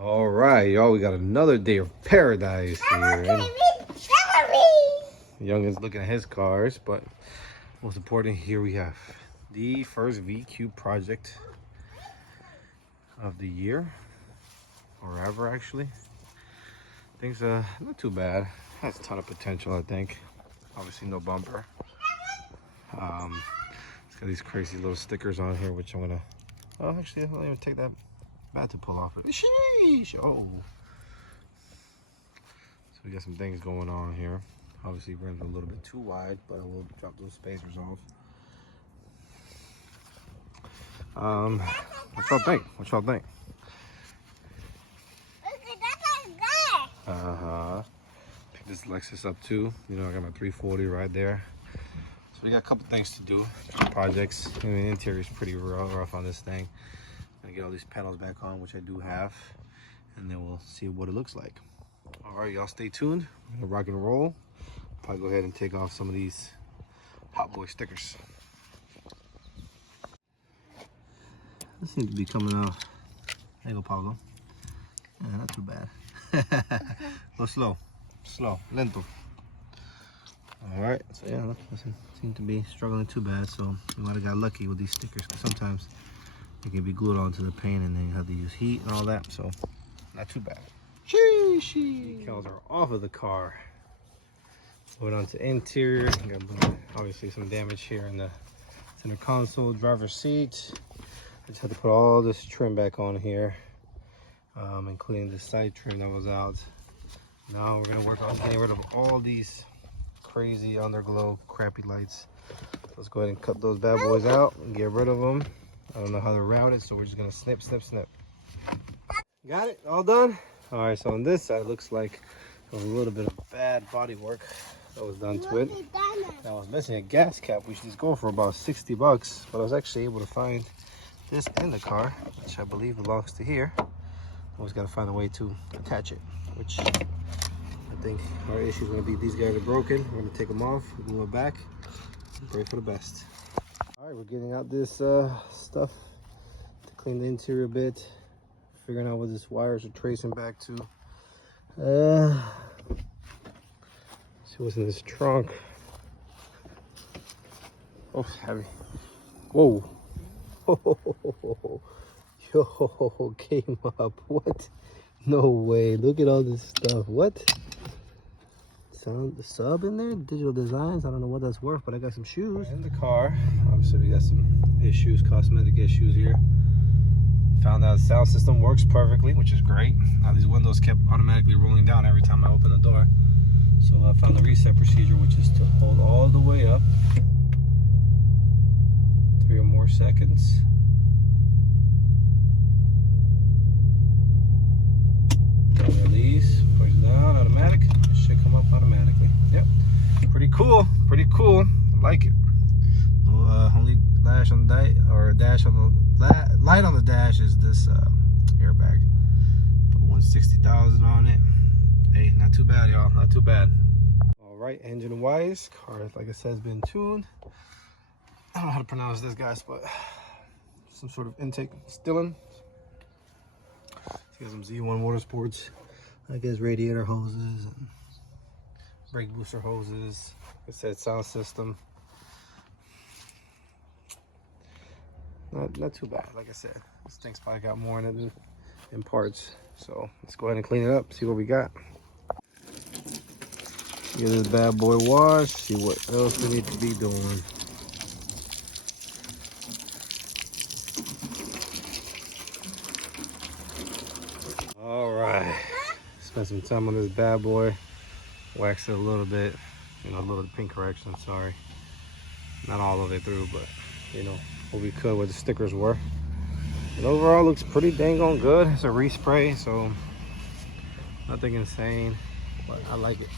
All right, y'all, we got another day of paradise here. Youngin's looking at his cars, but most important, here we have the first VQ project of the year, or ever actually. Things not too bad. Has a ton of potential, I think. Obviously, no bumper. It's got these crazy little stickers on here, which I'm gonna. Oh, actually, I'll even take that bat to pull off it. Sheesh! Oh. So we got some things going on here. Obviously, rims are a little bit too wide, but I will drop those spacers off. What y'all think? What y'all think? Pick this Lexus up too. You know, I got my 340 right there. So we got a couple things to do. Projects. I mean, the interior is pretty rough on this thing. Gonna get all these panels back on, which I do have, and then we'll see what it looks like. All right, y'all, stay tuned. We're gonna rock and roll. Probably go ahead and take off some of these Hot Boy stickers. This seems to be coming out. There you go, Pablo. Yeah, not too bad. Go slow, lento. All right, so yeah, look, doesn't seem to be struggling too bad. So we might have got lucky with these stickers, because sometimes they can be glued onto the paint and then you have to use heat and all that. So not too bad. Sheesh. Decals are off of the car. Moving on to interior. Got obviously some damage here in the center console, driver's seat. I just had to put all this trim back on here, including the side trim that was out. Now we're gonna work on getting rid of all these crazy underglow crappy lights. Let's go ahead and cut those bad boys out and get rid of them. I don't know how to route it, so we're just gonna snip. Got it all done. All right, so on this side it looks like there was a little bit of bad body work that was done to it. I was missing a gas cap, which is going for about 60 bucks, but I was actually able to find this in the car, which I believe belongs to here. Always got to find a way to attach it, which I think our issue is going to be these guys are broken. We're going to take them off, glue it back, and pray for the best. All right, we're getting out this stuff to clean the interior a bit, figuring out what these wires are tracing back to. See what's in this trunk. Oh, it's heavy. Whoa. Yo, came up. What? No way. Look at all this stuff. What? Sound the sub in there? Digital Designs. I don't know what that's worth, but I got some shoes in the car. Obviously, we got some issues, cosmetic issues here. Found out the sound system works perfectly, which is great. Now these windows kept automatically rolling down every time I open the door. So I found the reset procedure, which is to hold all the way up. 3 or more seconds. Then release, push down, automatic. It should come up automatically. Yep. Pretty cool. Pretty cool. I like it. Only dash on the dash on the light on the dash is this airbag. Put 160,000 on it. Hey, not too bad, y'all. Not too bad. All right, engine wise, car, like I said, has been tuned. I don't know how to pronounce this, guys, but some sort of intake stilling. Got some Z1 Motorsports, I guess, radiator hoses and brake booster hoses. Like I said, sound system. Not too bad. Like I said, this thing's probably got more in it than parts. So let's go ahead and clean it up, see what we got. Get this bad boy washed, see what else we need to be doing. All right, spent some time on this bad boy, waxed it a little bit, you know, a little paint correction, sorry. Not all the way through, but you know, what we could where the stickers were. And overall looks pretty dang on good. It's a respray, so nothing insane, but I like it.